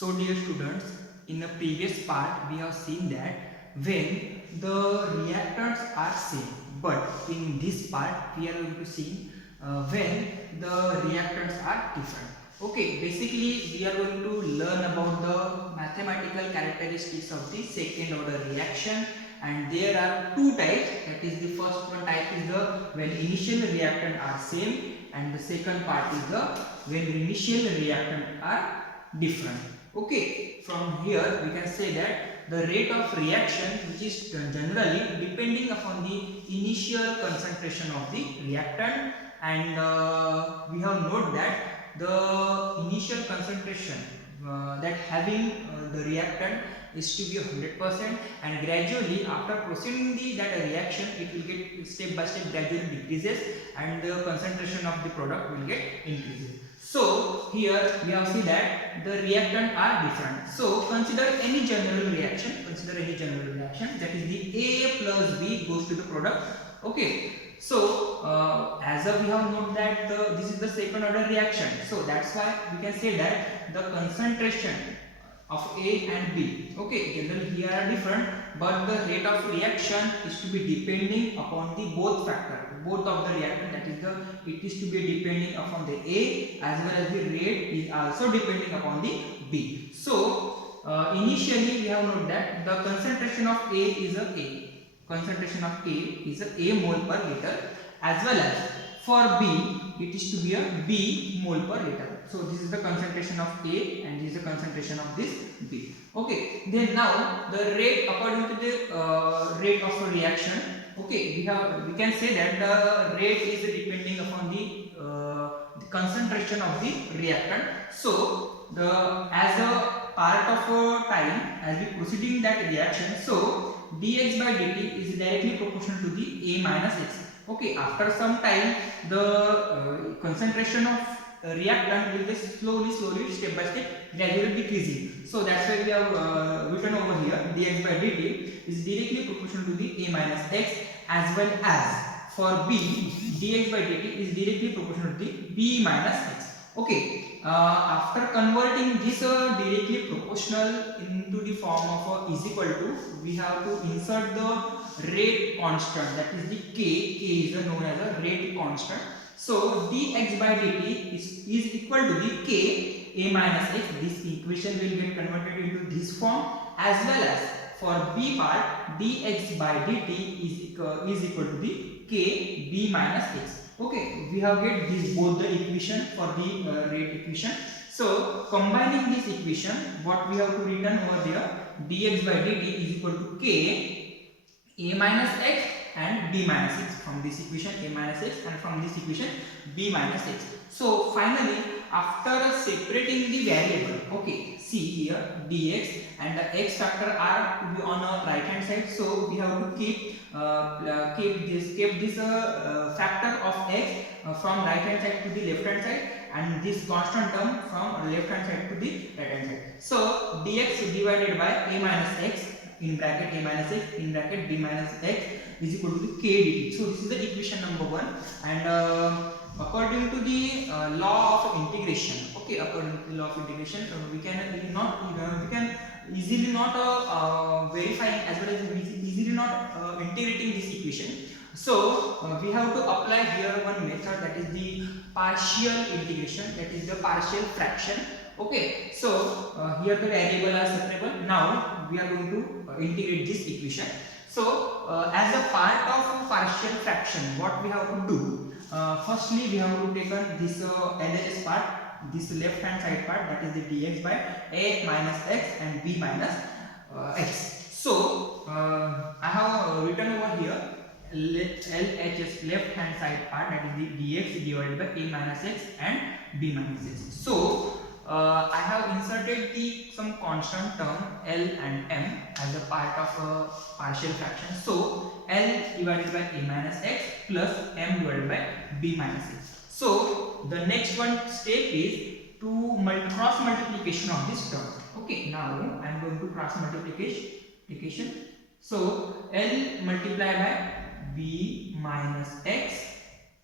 So dear students, in the previous part we have seen that when the reactants are same, but in this part we are going to see when the reactants are different. Okay, basically we are going to learn about the mathematical characteristics of the second order reaction, and there are two types. That is, the first one type is the when initial reactant are same, and the second part is the when initial reactant are different. Okay, from here we can say that the rate of reaction, which is generally depending upon the initial concentration of the reactant, and we have noted that the initial concentration that having the reactant is to be 100%, and gradually after proceeding that reaction it will get step by step gradually decreases, and the concentration of the product will get increases. So here we have seen that the reactant are different. So consider any general reaction. Consider any general reaction, that is the A plus B goes to the product. Okay. So as we have known that this is the second order reaction. So that's why we can say that the concentration of A and B, okay, generally here are different, but the rate of reaction is to be depending upon the both factor, both of the reactant, that is it is to be depending upon the A, as well as the rate is also depending upon the B. So initially we have noted that the concentration of A is concentration of A is a mole per liter, as well as for B it is to be a B mole per liter. So this is the concentration of A and this is the concentration of this B. Okay, then now the rate according to the rate of a reaction. Okay, we can say that the rate is depending upon the concentration of the reactant. So the as a part of a time as we proceeding that reaction, so dx by dt is directly proportional to the A minus x. Okay, after some time the concentration of reactant will be slowly step by step gradually decreasing. So that's why we have written over here dx by dt is directly proportional to the A minus x, as well as for B dx by dt is directly proportional to the B minus x. Okay, after converting this directly proportional into the form of is equal to, we have to insert the rate constant, that is the k is known as a rate constant. So dx by dt is equal to the k A minus x. This equation will get converted into this form, as well as for B part dx by dt is equal to the k B minus x. Okay, we have get this both the equation for the rate equation. So combining this equation, what we have to written over there, dx by dt is equal to k A minus x and B minus x. From this equation A minus x, and from this equation B minus x. So finally, after separating the variable, okay, see here dx and the x factor are to be on our right hand side. So we have to keep this factor of x from right hand side to the left hand side, and this constant term from left hand side to the right hand side. So dx divided by A minus x in bracket A minus x in bracket B minus x is equal to the k dt. So this is the equation number 1, and according to the law of integration, okay, according to the law of integration, we can easily not verifying as well as easily not integrating this equation. So we have to apply here one method, that is the partial integration, that is the partial fraction. Okay, so here the variable are separable. Now we are going to integrate this equation. So as a part of partial fraction, what we have to do, firstly we have to take this LHS part, this left hand side part, that is the dx by A minus x and B minus x. So I have written over here LHS left hand side part, that is the dx divided by A minus x and B minus x. So I have inserted some constant term L and M as a part of a partial fraction. So L divided by A minus x plus M divided by B minus x. So the next one step is to cross multiplication of this term. Okay, now I am going to cross multiplication. So L multiplied by B minus x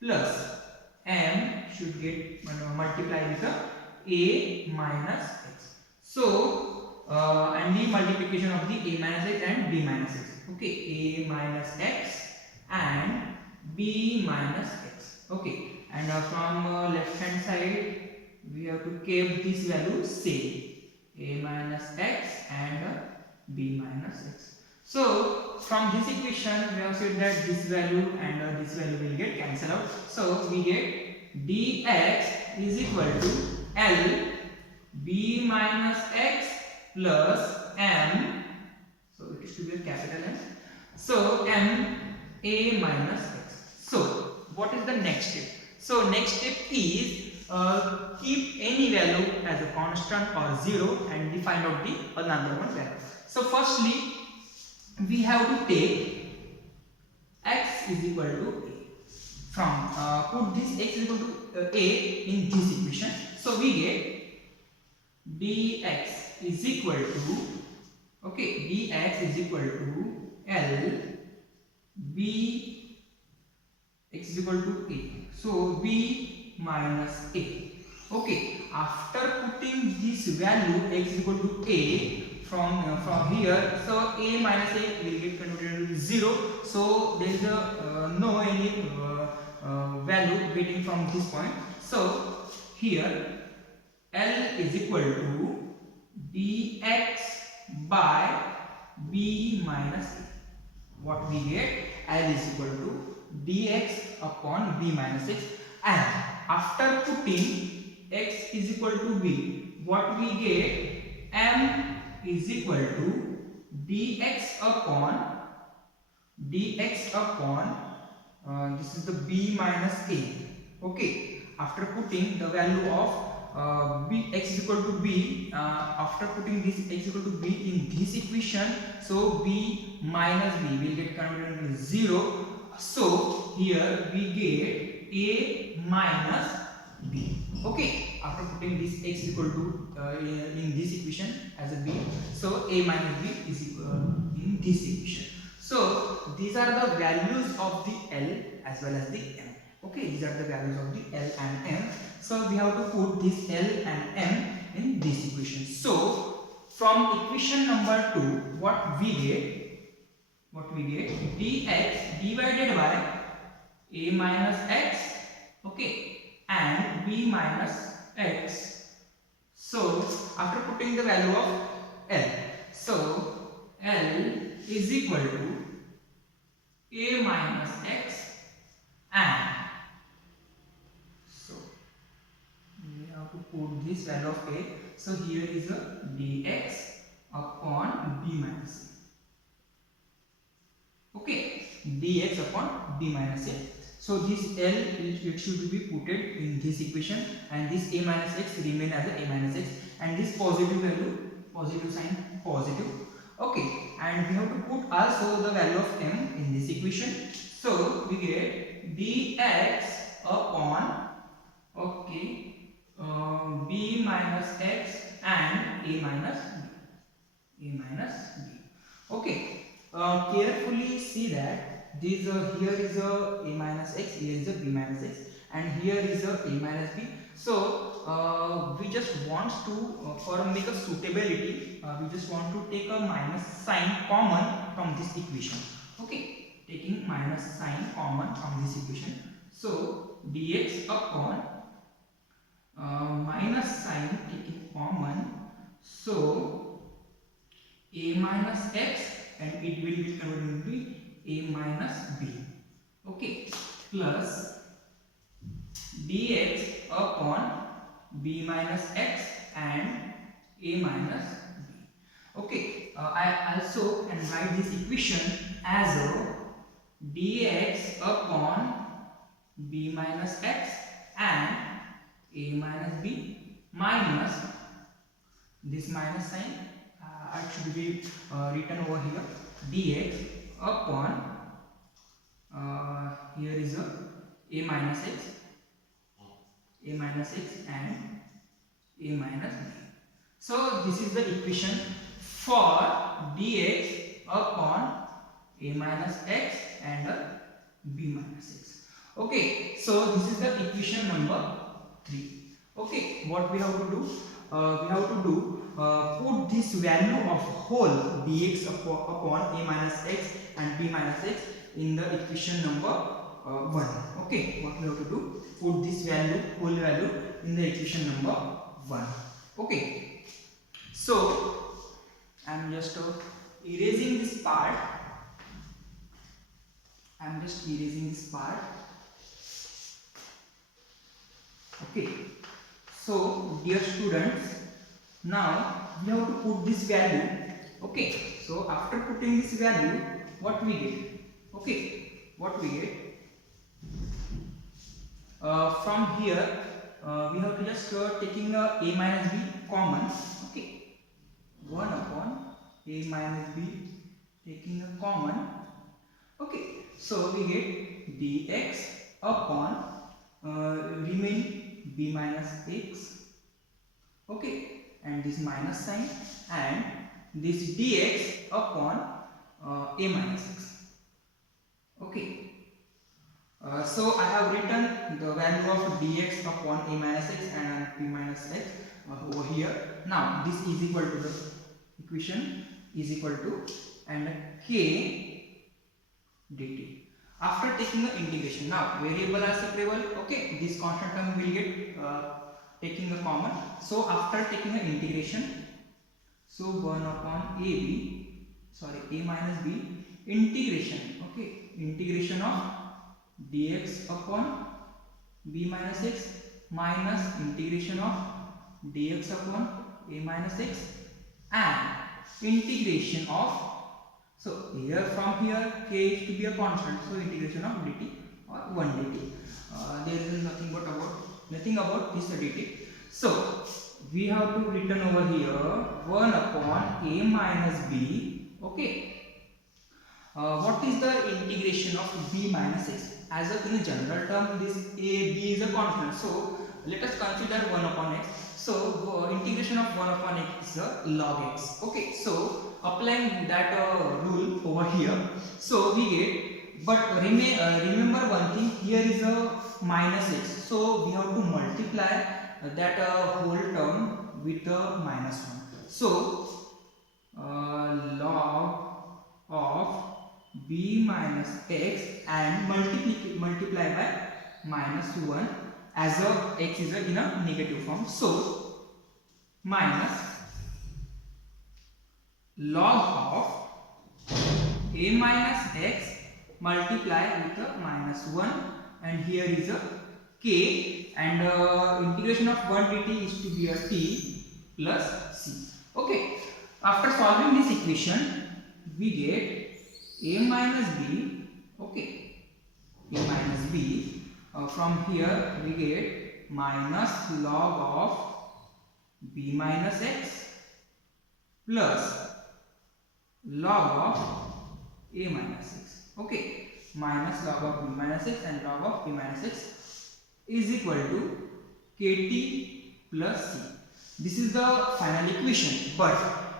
plus M should get multiplied with A minus x. So and the multiplication of the a minus x and b minus x. Okay, a minus x and b minus x. Okay, and from left hand side we have to keep this value same, a minus x and b minus x. So from this equation we have said that this value and this value will get cancelled out. So we get dx is equal to L b minus x plus m, so it is to be a capital M, so m a minus x. So what is the next step? So next step is keep any value as a constant or 0 and find out the another one value. So firstly we have to take x is equal to a. From put this x is equal to a in this equation. So we get dx is equal to, okay, dx is equal to L b x is equal to a. So b minus a. Okay, after putting this value x is equal to a from here, so a minus a will get converted to 0. So there is a no any value getting from this point. So here L is equal to dx by b minus a. What we get? L is equal to dx upon b minus x, and after putting x is equal to b, what we get? M is equal to dx upon this is the b minus a. Okay, after putting the value of b x is equal to b, after putting this x equal to b in this equation, so b minus b will get converted into 0. So here we get a minus b. Okay, after putting this x is equal to in this equation as a b, so a minus b is equal in this equation. So these are the values of the L as well as the M. Okay, these are the values of the L and M. So we have to put this L and M in this equation. So from equation number 2, what we get? Dx divided by a minus x, okay, and b minus x. So after putting the value of L, so L is equal to a minus x, and so we have to put this value of a. So here is a dx upon b minus a. Okay, dx upon b minus a. So this L it should be put in this equation, and this a minus x remain as a minus x, and this positive value, positive sign, positive. Okay, and we have to put also the value of m in this equation. So we get dx upon, okay, b minus x and a minus b. Okay, carefully see that this here is a minus x, here is a b minus x, and here is a minus b. So we just want to for make a suitability, we just want to take a minus sign common from this equation. Okay, taking minus sign common from this equation. So dx upon minus sign taking common, so a minus x, and it will be converted into a minus b. Okay, plus dx upon b minus x and a minus b. Okay, I also can write this equation as a dx upon b minus x and a minus b minus this minus sign. It should be written over here, dx upon here is a minus x, and a minus b. So this is the equation for dx upon a minus x and b minus x. Okay, so this is the equation number 3. Okay, what we have to do? Put this value of whole dx upon a minus x and b minus x in the equation number 1. Okay, what we have to do? Put this value, whole value, in the equation number 1. Okay, so I am just erasing this part. I am just erasing this part. Okay, so dear students, now we have to put this value. Okay, so after putting this value, what we get? Okay, what we get? From here, we have to just taking a minus b common. Okay, 1 upon a minus b, taking a common. Okay, so we get dx upon remain b minus x. Okay, and this minus sign, and this dx upon a minus x. Okay, so I have written the value of dx upon a minus x and b minus x over here. Now this is equal to the equation is equal to and k dt. After taking the integration, now variable are separable. Okay, this constant term will get taking a common. So after taking the integration, so 1 upon a minus b integration. Okay, integration of dx upon b minus x minus integration of dx upon a minus x and integration of, so here from here k is to be a constant, so integration of dt or 1 dt. There is nothing about this dt. So we have to written over here 1 upon a minus b. Okay, what is the integration of b minus x? As in a general term, this a b is a constant, so let us consider 1 upon x. So integration of 1 upon x is a log x. Okay, so applying that rule over here, so we get, but remember one thing, here is a minus x, so we have to multiply that whole term with a minus 1. So log of b minus x and multiply by minus 1, as a x is in a negative form, so minus log of a minus x multiply with a minus 1, and here is a k, and integration of 1 dt is to be a t plus c. Okay, after solving this equation, we get a minus b. Okay, a minus b. From here we get minus log of b minus x plus log of a minus x. Okay, minus log of b minus x and log of b minus x is equal to kt plus c. This is the final equation, but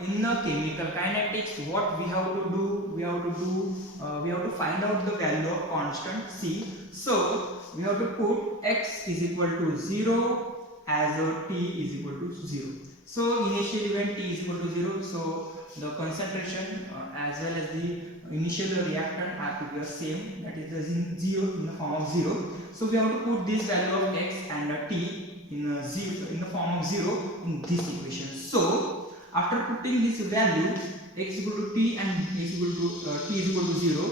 in the chemical kinetics, what we have to do? We have to find out the value of constant c. So we have to put x is equal to 0 as t is equal to 0. So initially when t is equal to 0, so the concentration as well as the initial reactant are to be the same, that is the 0 in the form of 0. So we have to put this value of x and t in the form of 0 in this equation. So after putting this value x equal to t and x equal to t is equal to 0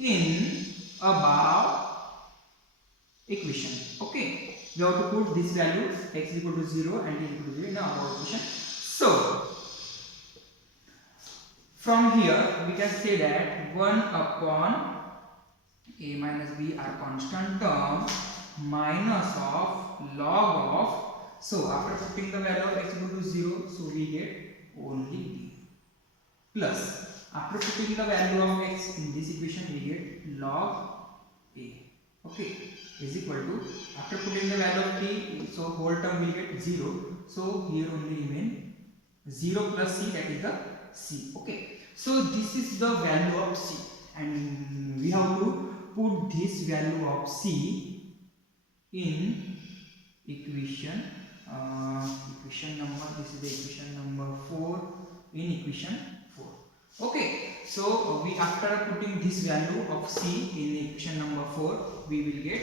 in above equation. Okay, we have to put this value x is equal to 0 and t is equal to 0 in the above equation. So from here we can say that 1 upon a minus b are constant term minus of log of, so after putting the value of x equal to 0, so we get only t, plus after putting the value of x in this equation we get log a. Okay, is equal to, after putting the value of t, so whole term will get 0, so here only remain 0 plus c, that is the c. Okay, so this is the value of c, and we have to put this value of c in equation equation number, this is the equation number 4 in equation 4. Okay, so we, after putting this value of C in equation number 4, we will get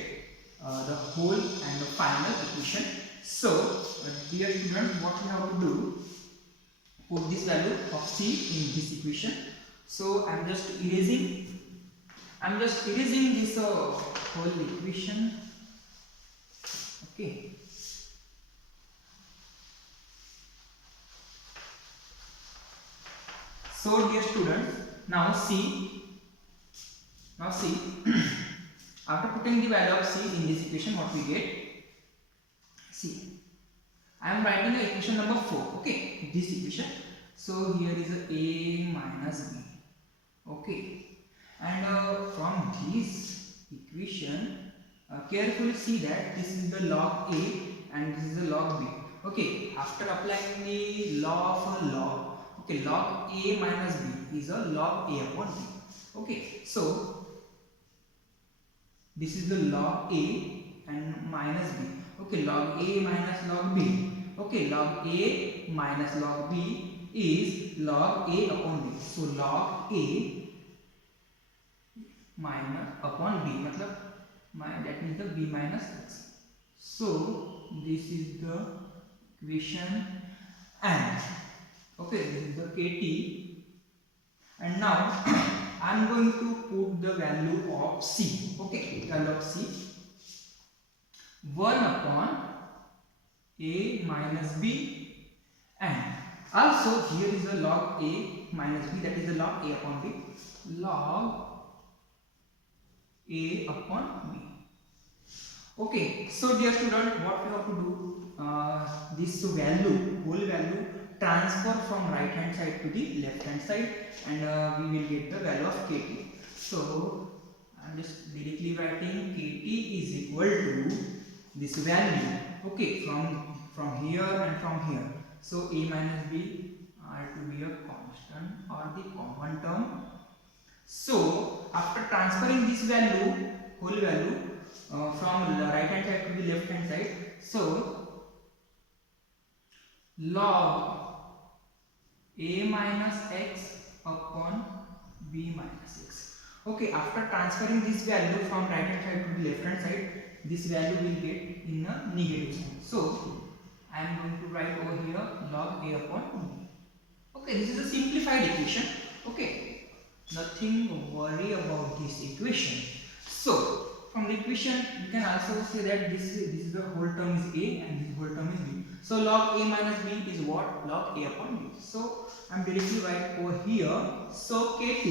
the whole and the final equation. So dear student, what we have to do, put this value of C in this equation. So I am just erasing this whole equation. Okay. So dear students, now see after putting the value of C in this equation, what we get? See, I am writing the equation number 4. Okay, this equation. So here is A minus B. Okay, and from this equation, carefully see that this is the log A and this is the log B. Okay, after applying the law of a log, okay, log A minus B is a log A upon B. Okay, so this is the log A and minus B. Okay, log A minus log B. Okay, log A minus log B is log A upon B. So log A minus upon B, matlab that means the B minus X. So this is the equation, and okay, this is the KT, and now I am going to put the value of C. Okay, value of C, 1 upon A minus B, and also here is the log A minus B, that is the log A upon B, log A upon B. Okay, so dear student, what we have to do, this value, whole value, transfer from right hand side to the left hand side, and we will get the value of KT. So I am just directly writing KT is equal to this value. Okay, from here and from here. So A minus B are to be a constant or the common term. So after transferring this value, whole value, from the right hand side to the left hand side, so log A minus X upon B minus X. Okay, after transferring this value from right hand side to the left hand side, this value will get in a negative sign. So I am going to write over here log A upon B. Okay, this is a simplified equation. Okay, nothing worry about this equation. So from the equation you can also say that this is the whole term is A and this whole term is B. So log A minus B is what? Log A upon B. So I am directly write over here. So KT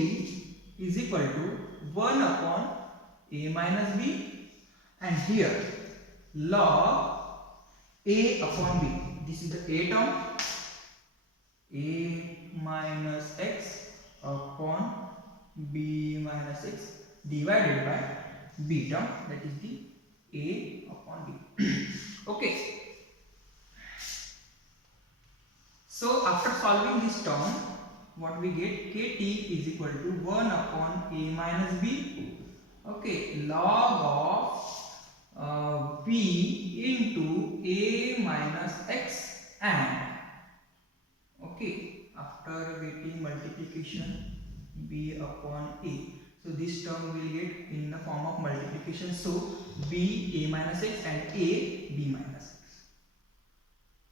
is equal to 1 upon A minus B, and here log A upon B. This is the A term, A minus X upon B minus X divided by B term, that is the A upon B. Okay. So after solving this term, what we get? KT is equal to 1 upon A minus B. Okay, log of B into A minus X, and okay, after getting multiplication B upon A. So this term will get in the form of multiplication. So B A minus X and A B minus X.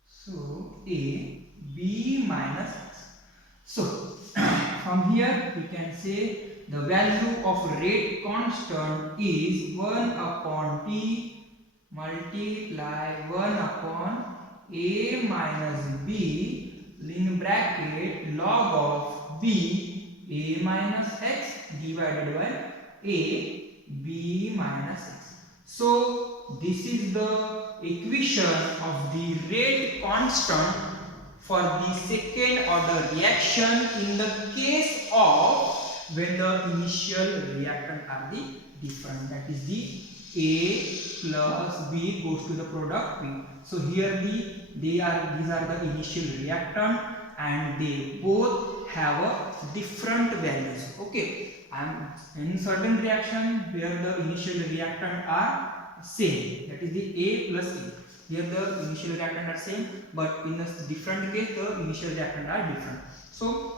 So A B minus X. So from here we can say the value of rate constant is 1 upon T multiply 1 upon A minus B in bracket log of B A minus X divided by A B minus X. So this is the equation of the rate constant for the second order reaction in the case of when the initial reactant are the different, that is the A plus B goes to the product B. So here these are the initial reactant and they both have a different values. Okay, and in certain reaction where the initial reactant are same, that is the A plus E. Here the initial reactant are same, but in a different case the initial reactant are different. So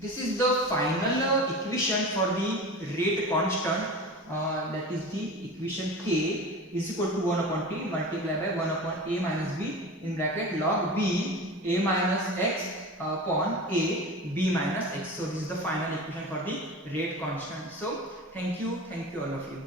this is the final equation for the rate constant, that is the equation K is equal to 1 upon T multiplied by 1 upon A minus B in bracket log B A minus X upon A B minus X. So this is the final equation for the rate constant. So thank you all of you.